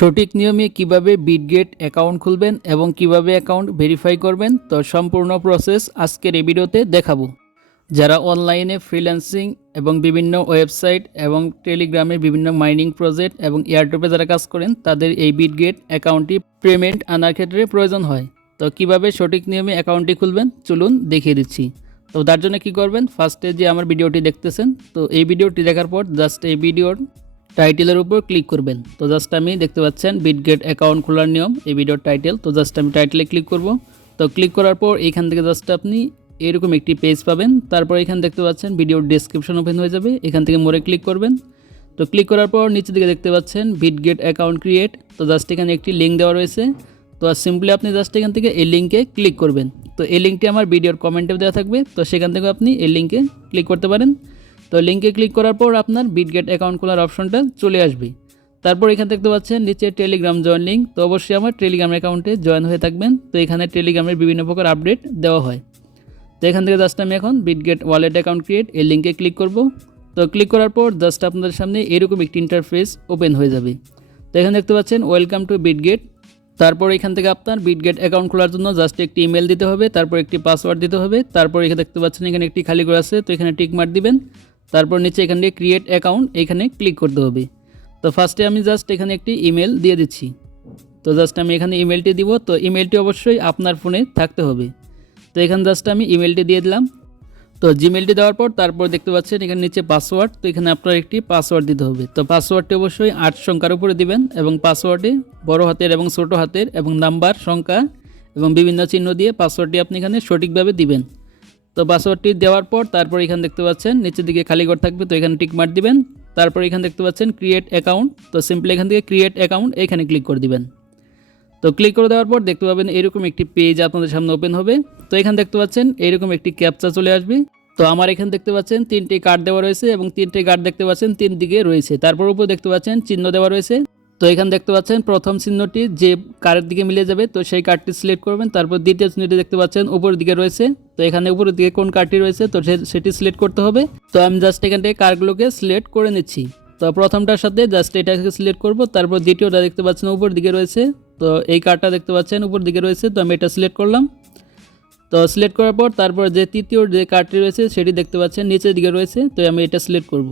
সঠিক নিয়মে কিভাবে বিটগেট অ্যাকাউন্ট খুলবেন এবং কিভাবে অ্যাকাউন্ট ভেরিফাই করবেন তো সম্পূর্ণ প্রসেস আজকের এই ভিডিওতে দেখাবো। যারা অনলাইনে ফ্রিল্যান্সিং এবং বিভিন্ন ওয়েবসাইট এবং টেলিগ্রামে বিভিন্ন মাইনিং প্রজেক্ট এবং এয়ারড্রপে যারা কাজ করেন তাদের এই বিটগেট অ্যাকাউন্টটি পেমেন্ট আনার ক্ষেত্রে প্রয়োজন হয়। তো কিভাবে সঠিক নিয়মে অ্যাকাউন্টটি খুলবেন চলুন দেখিয়ে দিচ্ছি। তো তার জন্য কী করবেন, ফার্স্টে যে আমার ভিডিওটি দেখতেছেন তো এই ভিডিওটি দেখার পর জাস্ট এই ভিডিওর টাইটেলের উপর ক্লিক করবেন। তো জাস্ট আমি দেখতে পাচ্ছেন বিটগেট অ্যাকাউন্ট খোলার নিয়ম, এই ভিডিওর টাইটেল। তো জাস্ট আমি টাইটেলে ক্লিক করব। তো ক্লিক করার পর এখান থেকে জাস্ট আপনি এরকম একটি পেজ পাবেন। তারপর এখানে দেখতে পাচ্ছেন ভিডিওর ডেসক্রিপশন ওপেন হয়ে যাবে, এখান থেকে মোড়ে ক্লিক করবেন। তো ক্লিক করার পর নিচের দিকে দেখতে পাচ্ছেন বিটগেট অ্যাকাউন্ট ক্রিয়েট। তো জাস্ট এখানে একটি লিঙ্ক দেওয়া রয়েছে। তো সিম্পলি আপনি জাস্ট এখান থেকে এই লিঙ্কে ক্লিক করবেন। তো এই লিঙ্কটি আমার ভিডিওর কমেন্টে দেওয়া থাকবে, তো সেখান থেকে আপনি এই লিঙ্কে ক্লিক করতে পারেন। তো লিঙ্কে ক্লিক করার পর আপনার বিটগেট অ্যাকাউন্ট খোলার অপশনটা চলে আসবে। তারপর এখানে দেখতে পাচ্ছেন নিচে টেলিগ্রাম জয়েন লিঙ্ক। তো অবশ্যই আমার টেলিগ্রাম অ্যাকাউন্টে জয়েন হয়ে থাকবেন। তো এখানে টেলিগ্রামের বিভিন্ন প্রকার আপডেট দেওয়া হয়। তো এখান থেকে জাস্ট আমি এখন বিটগেট ওয়ালেট অ্যাকাউন্ট ক্রিয়েট এই লিঙ্কে ক্লিক করব। তো ক্লিক করার পর জাস্ট আপনাদের সামনে এরকম একটি ইন্টারফেস ওপেন হয়ে যাবে। তো এখানে দেখতে পাচ্ছেন ওয়েলকাম টু বিটগেট। তারপর এখান থেকে আপনার বিটগেট অ্যাকাউন্ট খোলার জন্য জাস্ট একটি ইমেল দিতে হবে, তারপর একটি পাসওয়ার্ড দিতে হবে। তারপর এখানে দেখতে পাচ্ছেন এখানে একটি খালি ঘর আছে, তো এখানে টিক মার্ক দিবেন। তারপর নিচে এখান থেকে ক্রিয়েট অ্যাকাউন্ট এখানে ক্লিক করতে হবে। তো ফার্স্টে আমি জাস্ট এখানে একটি ইমেল দিয়ে দিচ্ছি। তো জাস্ট আমি এখানে ইমেলটি দিব। তো ইমেলটি অবশ্যই আপনার ফোনে থাকতে হবে। তো এখানে জাস্ট আমি ইমেলটি দিয়ে দিলাম। তো জিমেলটি দেওয়ার পর তারপর দেখতে পাচ্ছেন এখানে নিচে পাসওয়ার্ড। তো এখানে আপনার একটি পাসওয়ার্ড দিতে হবে। তো পাসওয়ার্ডটি অবশ্যই 8 সংখ্যার উপরে দিবেন এবং পাসওয়ার্ডে বড় হাতের এবং ছোট হাতের এবং নাম্বার সংখ্যা এবং বিভিন্ন চিহ্ন দিয়ে পাসওয়ার্ডটি আপনি এখানে সঠিকভাবে দিবেন। তো পাসওয়ার্ডটি দেওয়ার পর তারপর এখানে দেখতে পাচ্ছেন নিচের দিকে খালি ঘর থাকবে, তো এখানে টিক মার্ক দিবেন। তারপর এখানে দেখতে পাচ্ছেন ক্রিয়েট অ্যাকাউন্ট। তো সিম্পলি এখান থেকে ক্রিয়েট অ্যাকাউন্ট এখানে ক্লিক করে দিবেন। তো ক্লিক করে দেওয়ার পর দেখতে পাবেন এরকম একটি পেজ আপনাদের সামনে ওপেন হবে। তো এখানে দেখতে পাচ্ছেন এরকম একটি ক্যাপচা চলে আসবে। তো আমার এখানে দেখতে পাচ্ছেন 3টি কার্ড দেওয়া রয়েছে এবং 3টি কার্ড দেখতে পাচ্ছেন 3 দিকে রয়েছে। তারপর উপর দেখতে পাচ্ছেন চিহ্ন দেওয়া রয়েছে। তো এখানে দেখতে পাচ্ছেন প্রথম চিহ্নটি যে কার্ডের দিকে মিলে যাবে তো সেই কার্ডটি সিলেক্ট করবেন। তারপর দ্বিতীয় চিহ্নটি দেখতে পাচ্ছেন উপরের দিকে রয়েছে, তো এখানে উপরের দিকে কোন কার্ডটি রয়েছে তো সেটি সিলেক্ট করতে হবে। তো আমি জাস্ট এখান থেকে কার্ডগুলোকে সিলেক্ট করে নিচ্ছি। তো প্রথমটার সাথে জাস্ট এটাকে সিলেক্ট করব। তারপর দ্বিতীয়টা দেখতে পাচ্ছেন উপরের দিকে রয়েছে, তো এই কার্ডটা দেখতে পাচ্ছেন উপর দিকে রয়েছে, তো আমি এটা সিলেক্ট করলাম। তো সিলেক্ট করার পর তারপর যে তৃতীয় যে কার্ডটি রয়েছে সেটি দেখতে পাচ্ছেন নিচের দিকে রয়েছে, তো আমি এটা সিলেক্ট করব।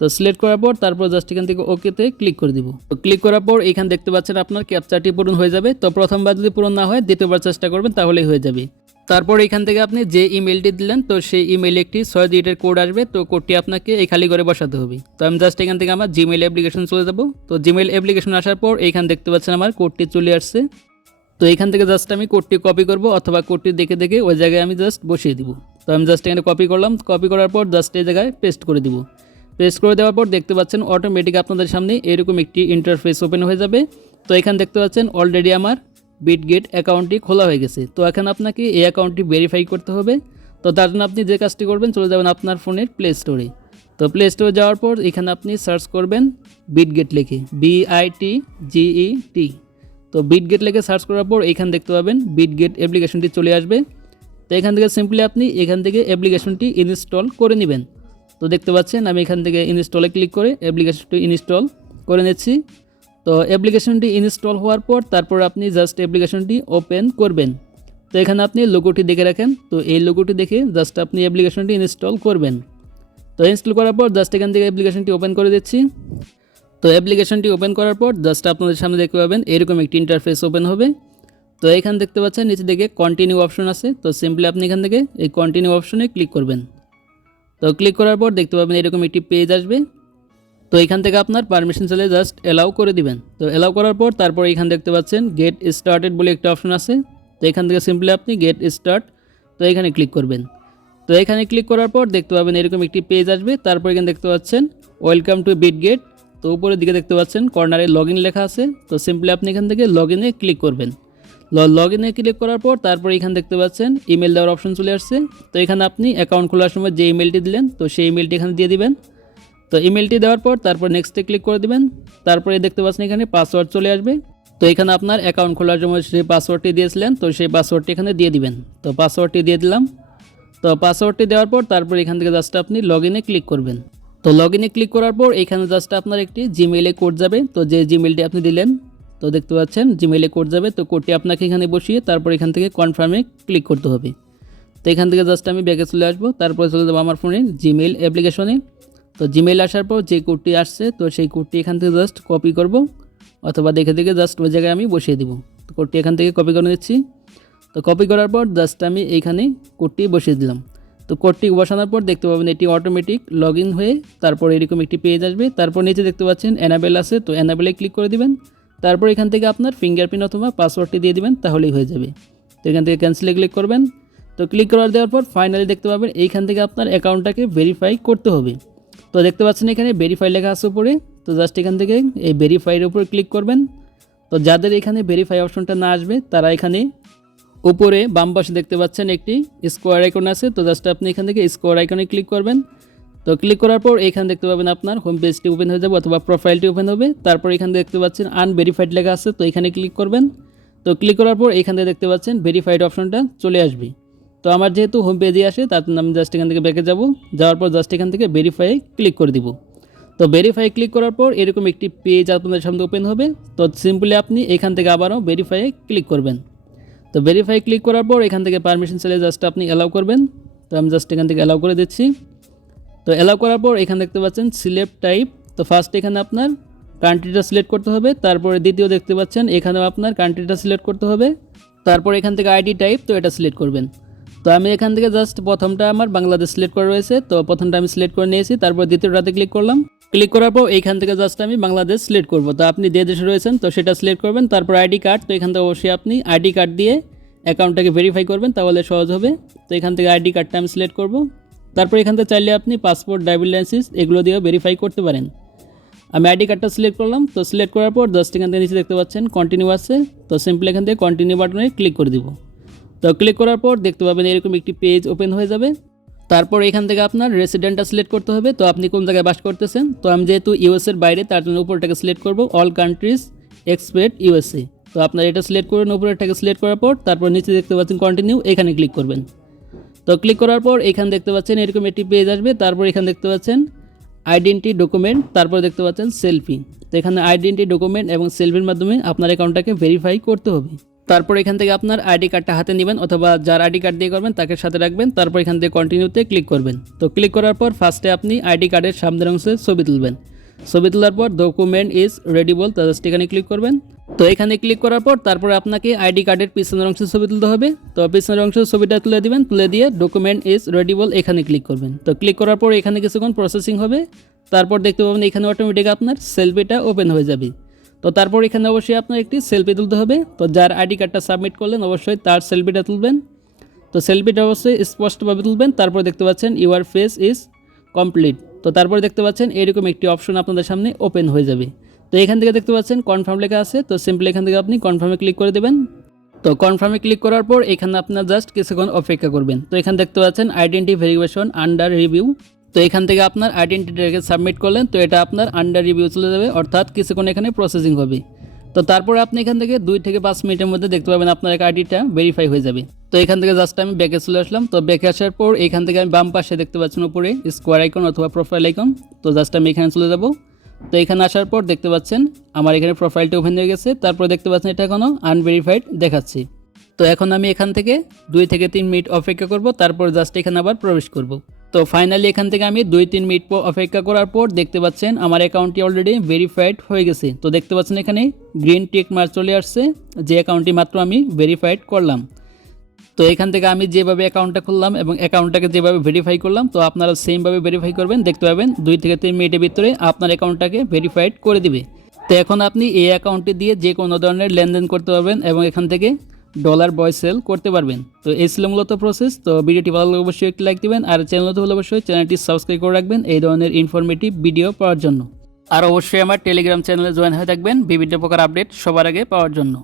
তো সিলেক্ট করার পর তারপর জাস্ট এখান থেকে ওকেতে ক্লিক করে দিব। তো ক্লিক করার পর এখানে দেখতে পাচ্ছেন আপনার ক্যাপচাটি পূরণ হয়ে যাবে। তো প্রথমবার যদি পূরণ না হয় দ্বিতীয়বার চেষ্টা করবেন তাহলেই হয়ে যাবে। তারপর এখান থেকে আপনি যে ইমেলটি দিলেন তো সেই ইমেইলে একটি 6 ডিজিটের কোড আসবে, তো কোডটি আপনাকে এই খালি করে বসাতে হবে। তো আমি জাস্ট এখান থেকে আমার জিমেইল অ্যাপ্লিকেশন চলে যাব। তো জিমেইল অ্যাপ্লিকেশন আসার পর এখানে দেখতে পাচ্ছেন আমার কোডটি চলে আসছে। তো এখান থেকে জাস্ট আমি কোডটি কপি করব অথবা কোডটি দেখে দেখে ওই জায়গায় আমি জাস্ট বসিয়ে দিব। তো আমি জাস্ট এখানে কপি করলাম, কপি করার পর জাস্ট এই জায়গায় পেস্ট করে দিব। পেস্ট করে দেওয়ার পর দেখতে পাচ্ছেন অটোমেটিক আপনাদের সামনে এরকম একটি ইন্টারফেস ওপেন হয়ে যাবে। তো এখানে দেখতে পাচ্ছেন অলরেডি আমার বিটগেট অ্যাকাউন্টটি খোলা হয়ে গেছে। তো এখন আপনাকে এই অ্যাকাউন্টটি ভেরিফাই করতে হবে। তো তার জন্য আপনি যে কাজটি করবেন চলে যাবেন আপনার ফোনের প্লে স্টোরে। তো প্লে স্টোরে যাওয়ার পর এখানে আপনি সার্চ করবেন বিটগেট লিখে, BITGET। তো বিটগেট লিখে সার্চ করার পর এখানে দেখতে পাবেন বিটগেট অ্যাপ্লিকেশনটি চলে আসবে। তো এখান থেকে সিম্পলি আপনি এখান থেকে অ্যাপ্লিকেশনটি ইনস্টল করে নেবেন। তো দেখতে পাচ্ছেন আমি এখান থেকে ইনস্টলে ক্লিক করে অ্যাপ্লিকেশনটি ইনস্টল করে নিচ্ছি। তো অ্যাপ্লিকেশনটি ইনস্টল হওয়ার পর তারপর আপনি জাস্ট অ্যাপ্লিকেশনটি ওপেন করবেন। তো এখানে আপনি লোগোটি দেখে রাখেন, তো এই লোগোটি দেখে জাস্ট আপনি অ্যাপ্লিকেশনটি ইনস্টল করবেন। তো ইনস্টল করার পর জাস্ট এখান থেকে অ্যাপ্লিকেশনটি ওপেন করে দিচ্ছি। তো অ্যাপ্লিকেশনটি ওপেন করার পর জাস্ট আপনাদের সামনে দেখতে পাবেন এরকম একটি ইন্টারফেস ওপেন হবে। তো এখানে দেখতে পাচ্ছেন নিচে দিকে কন্টিনিউ অপশন আছে, তো সিম্পলি আপনি এখান থেকে এই কন্টিনিউ অপশনে ক্লিক করবেন। তো ক্লিক করার পর দেখতে পাবেন এরকম একটি পেজ আসবে। তো এখান থেকে আপনার পারমিশন চাইলে জাস্ট অ্যালাউ করে দিবেন। তো অ্যালাউ করার পর তারপর এখানে দেখতে পাচ্ছেন গেট স্টার্টেড বলে একটা অপশন আছে, তো এখান থেকে সিম্পলি আপনি গেট স্টার্ট তো এখানে ক্লিক করবেন। তো এখানে ক্লিক করার পর দেখতে পাবেন এরকম একটি পেজ আসবে। তারপর এখানে দেখতে পাচ্ছেন ওয়েলকাম টু বিটগেট। তো উপরের দিকে দেখতে পাচ্ছেন কর্নারে লগইন লেখা আছে, তো সিম্পলি আপনি এখান থেকে লগইনে ক্লিক করবেন। লগইনে ক্লিক করার পর তারপর এখানে দেখতে পাচ্ছেন ইমেল দেওয়ার অপশন চলে আসছে। তো এখানে আপনি অ্যাকাউন্ট খোলার সময় যে ইমেলটি দিলেন তো সেই ইমেলটি এখানে দিয়ে দিবেন। তো ইমেলটি দেওয়ার পর তারপর নেক্সটে ক্লিক করে দিবেন। তারপরে দেখতে পাচ্ছেন এখানে পাসওয়ার্ড চলে আসবে। তো এখানে আপনার অ্যাকাউন্ট খোলার সময় যে পাসওয়ার্ডটি দিয়েছিলেন তো সেই পাসওয়ার্ডটি এখানে দিয়ে দিবেন। তো পাসওয়ার্ডটি দিয়ে দিলাম। তো পাসওয়ার্ডটি দেওয়ার পর তারপর এখান থেকে জাস্ট আপনি লগইনে ক্লিক করবেন। তো লগইনে ক্লিক করার পর এখানে জাস্ট আপনার একটি জিমেইলে কোড যাবে। তো যে জিমেইলটি আপনি দিলেন তো দেখতে পাচ্ছেন জিমেইলে কোড যাবে, তো কোডটি আপনাকে এখানে বসিয়ে তারপর এখান থেকে কনফার্মে ক্লিক করতে হবে। তো এখান থেকে জাস্ট আমি ব্যাকে চলে আসবো, তারপরে চলে যাবো আমার ফোনে জিমেইল অ্যাপ্লিকেশনে। তো জিমেইল আসার পর যে কোডটি আসছে তো সেই কোডটি এখান থেকে জাস্ট কপি করব, অথবা দেখে দেখে জাস্ট ওই জায়গায় আমি বসিয়ে দেবো। তো কোডটি এখান থেকে কপি করে নিচ্ছি। তো কপি করার পর জাস্ট আমি এইখানে কোডটি বসিয়ে দিলাম। তো কোডটি বসানোর পর দেখতে পাবেন এটি অটোমেটিক লগ ইন হয়ে তারপর এরকম একটি পেজ আসবে। তারপর নিচে দেখতে পাচ্ছেন এনাবেল আছে, তো এনাবেলে ক্লিক করে দিবেন। তারপর এখান থেকে আপনার ফিঙ্গারপ্রিন্ট অথবা পাসওয়ার্ডটি দিয়ে দিবেন, তাহলেই হয়ে যাবে। তো এখান থেকে ক্যান্সেলে ক্লিক করবেন। তো ক্লিক করার দেওয়ার পর ফাইনালি দেখতে পাবেন এইখান থেকে আপনার অ্যাকাউন্টটাকে ভেরিফাই করতে হবে। তো দেখতে পাচ্ছেন এখানে ভেরিফাই লেখা আছে উপরে, তো জাস্ট এখান থেকে এই ভেরিফাইয়ের উপর ক্লিক করবেন। তো যাদের এখানে ভেরিফাই অপশনটা না আসবে তারা এখানে উপরে বাম পাশে দেখতে পাচ্ছেন একটি স্কোয়ার আইকন আছে, তো জাস্ট আপনি এখান থেকে স্কোয়ার আইকনে ক্লিক করবেন। তো ক্লিক করার পর এখানে দেখতে পাবেন আপনার হোম পেজটি ওপেন হয়ে যাবে অথবা প্রোফাইলটি ওপেন হবে। তারপর এখানে দেখতে পাচ্ছেন আনভেরিফাইড লেখা আছে, তো এখানে ক্লিক করবেন। তো ক্লিক করার পর এখানে দেখতে পাচ্ছেন ভেরিফাইড অপশনটা চলে আসবে। তো আমার যেহেতু হোম পেজে আসে তার জন্য আমি জাস্ট এখান থেকে ব্যাকে যাব, যাওয়ার পর জাস্ট এখান থেকে ভেরিফাই ক্লিক করে দিব। তো ভেরিফাই ক্লিক করার পর এরকম একটি পেজ আপনাদের সামনে ওপেন হবে। তো সিম্পলি আপনি এখান থেকে আবারও ভেরিফাই ক্লিক করবেন। তো ভেরিফাই ক্লিক করার পর এখান থেকে পারমিশন চাইলে জাস্ট আপনি অ্যালাউ করবেন। তো আমি জাস্ট এখান থেকে অ্যালাউ করে দিচ্ছি। তো অ্যালাউ করার পর এখানে দেখতে পাচ্ছেন সিলেক্ট টাইপ, তো ফার্স্ট এখানে আপনার কান্ট্রিটা সিলেক্ট করতে হবে। তারপরে দ্বিতীয় দেখতে পাচ্ছেন এখানেও আপনার কান্ট্রিটা সিলেক্ট করতে হবে। তারপর এখান থেকে আইডি টাইপ, তো এটা সিলেক্ট করবেন। তো আমি এখান থেকে জাস্ট প্রথমটা আমার বাংলাদেশ সিলেক্ট করা রয়েছে, তো প্রথমটা আমি সিলেক্ট করে নিয়েছি। তারপর দ্বিতীয়টাতে ক্লিক করলাম। ক্লিক করার পর এইখান থেকে জাস্ট আমি বাংলাদেশ সিলেক্ট করব। তো আপনি যে দেশে রয়েছেন তো সেটা সিলেক্ট করবেন। তারপর আইডি কার্ড, তো এখান থেকে অবশ্যই আপনি আইডি কার্ড দিয়ে অ্যাকাউন্টটাকে ভেরিফাই করবেন, তাহলে সহজ হবে। তো এখান থেকে আইডি কার্ডটা আমি সিলেক্ট করব। তারপর এখান থেকে চাইলে আপনি পাসপোর্ট, ড্রাইভিং লাইসেন্স এগুলো দিয়েও ভেরিফাই করতে পারেন। আমি আইডি কার্ডটা সিলেক্ট করলাম। তো সিলেক্ট করার পর জাস্ট এখান থেকে নিচে দেখতে পাচ্ছেন কন্টিনিউ আছে, তো সিম্পলি এখান থেকে কন্টিনিউ বাটনে ক্লিক করে দিব। তো ক্লিক করার পর দেখতে পাবেন এরকম একটি পেজ ওপেন হয়ে যাবে। তারপর এখান থেকে আপনার রেসিডেন্টটা সিলেক্ট করতে হবে, তো আপনি কোন জায়গায় বাস করতেছেন। তো আমি যেহেতু ইউএসএর বাইরে তার জন্য উপরটাকে সিলেক্ট করব, অল কান্ট্রিজ এক্সপেক্ট ইউএসএ। তো আপনার এটা সিলেক্ট করবেন, উপরেরটাকে সিলেক্ট করার পর তারপর নিচে দেখতে পাচ্ছেন কন্টিনিউ, এখানে ক্লিক করবেন। তো ক্লিক করার পর এখানে দেখতে পাচ্ছেন এরকম একটি পেজ আসবে। তারপর এখানে দেখতে পাচ্ছেন আইডেন্টি ডকুমেন্ট, তারপর দেখতে পাচ্ছেন সেলফি। তো এখানে আইডেন্টি ডকুমেন্ট এবং সেলফির মাধ্যমে আপনার অ্যাকাউন্টটাকে ভেরিফাই করতে হবে। তারপর এখান থেকে আপনার আইডি কার্ডটা হাতে নেবেন, অথবা যার আইডি কার্ড দিয়ে করবেন তাকে সাথে রাখবেন। তারপর এখান থেকে কন্টিনিউতে ক্লিক করবেন। তো ক্লিক করার পর ফার্স্টে আপনি আইডি কার্ডের সামনের অংশে ছবি তুলবেন। ছবি তোলার পর ডকুমেন্ট ইজ রেডিবল, তো জাস্ট এখানে ক্লিক করবেন। তো এখানে ক্লিক করার পর তারপর আপনাকে আইডি কার্ডের পিছনের অংশে ছবি তুলতে হবে। তো পিছনের অংশের ছবিটা তুলে দিবেন, তুলে দিয়ে ডকুমেন্ট ইজ রেডিবল এখানে ক্লিক করবেন। তো ক্লিক করার পর এখানে কিছুক্ষণ প্রসেসিং হবে। তারপর দেখতে পাবেন এখানে অটোমেটিক আপনার সেলফিটা ওপেন হয়ে যাবে। তো তারপর এখানে অবশ্যই আপনার একটি সেলফি তুলতে হবে। তো যার আইডি কার্ডটা সাবমিট করলেন অবশ্যই তার সেলফিটা তুলবেন। তো সেলফিটা অবশ্যই স্পষ্টভাবে তুলবেন। তারপর দেখতে পাচ্ছেন ইউর ফেস ইজ কমপ্লিট। তো তারপর দেখতে পাচ্ছেন এরকম একটি অপশন আপনাদের সামনে ওপেন হয়ে যাবে। তো এখান থেকে দেখতে পাচ্ছেন কনফার্ম লেখা আছে, তো সিম্পলি এখান থেকে আপনি কনফার্মে ক্লিক করে দেবেন। তো কনফার্মে ক্লিক করার পর এখানে আপনার জাস্ট কিছুক্ষণ অপেক্ষা করবেন। তো এখানে দেখতে পাচ্ছেন আইডেন্টি ভেরিফিকেশন আন্ডার রিভিউ। তো এখান থেকে আপনার আইডেন্টিটাকে সাবমিট করলেন, তো এটা আপনার আন্ডার রিভিউ চলে যাবে, অর্থাৎ কিছুক্ষণ এখানে প্রসেসিং হবে। তো তারপর আপনি এখান থেকে 2 থেকে 5 মিনিটের মধ্যে দেখতে পাবেন আপনার আইডিটা ভেরিফাই হয়ে যাবে। তো এখান থেকে জাস্ট আমি ব্যাকে চলে আসলাম। তো ব্যাকে আসার পর এখান থেকে আমি বাম পাশে দেখতে পাচ্ছেন উপরে স্কোয়ার আইকন অথবা প্রোফাইল আইকন, তো জাস্ট আমি এখানে চলে যাব। তো এখানে আসার পর দেখতে পাচ্ছেন আমার এখানে প্রোফাইলটা ওপেন হয়ে গেছে। তারপর দেখতে পাচ্ছেন এটা এখনও আনভেরিফাইড দেখাচ্ছে। তো এখন আমি এখান থেকে 2 থেকে 3 মিনিট অপেক্ষা করব, তারপর জাস্ট এখানে আবার প্রবেশ করব। তো ফাইনালি এখান থেকে আমি 2-3 মিনিট অপেক্ষা করার পর দেখতে পাচ্ছেন আমার অ্যাকাউন্টটি অলরেডি ভেরিফাইড হয়ে গেছে। তো দেখতে পাচ্ছেন এখানে গ্রিন টিক মার্ক চলে আসছে, যে অ্যাকাউন্টটি মাত্র আমি ভেরিফাইড করলাম। তো এখান থেকে আমি যেভাবে অ্যাকাউন্টটা খুললাম এবং অ্যাকাউন্টটাকে যেভাবে ভেরিফাই করলাম, তো আপনারা সেমভাবে ভেরিফাই করবেন। দেখতে পাবেন 2 থেকে 3 মিনিটের ভিতরে আপনার অ্যাকাউন্টটাকে ভেরিফাইড করে দিবে। তো এখন আপনি এই অ্যাকাউন্টটি দিয়ে যে কোনো ধরনের লেনদেন করতে পারবেন এবং এখান থেকে ডলার বয় সেল করতে পারবেন। তো এই ছিল মূলত প্রসেস। তো ভিডিওটি ভালো লাগলে অবশ্যই একটি লাইক দিবেন, আর চ্যানেলটি হলে অবশ্যই চ্যানেলটি সাবস্ক্রাইব করে রাখবেন এই ধরনের ইনফরমেটিভ ভিডিও পাওয়ার জন্য। আর অবশ্যই আমার টেলিগ্রাম চ্যানেলে জয়েন হয়ে থাকবেন বিভিন্ন প্রকার আপডেট সবার আগে পাওয়ার জন্য।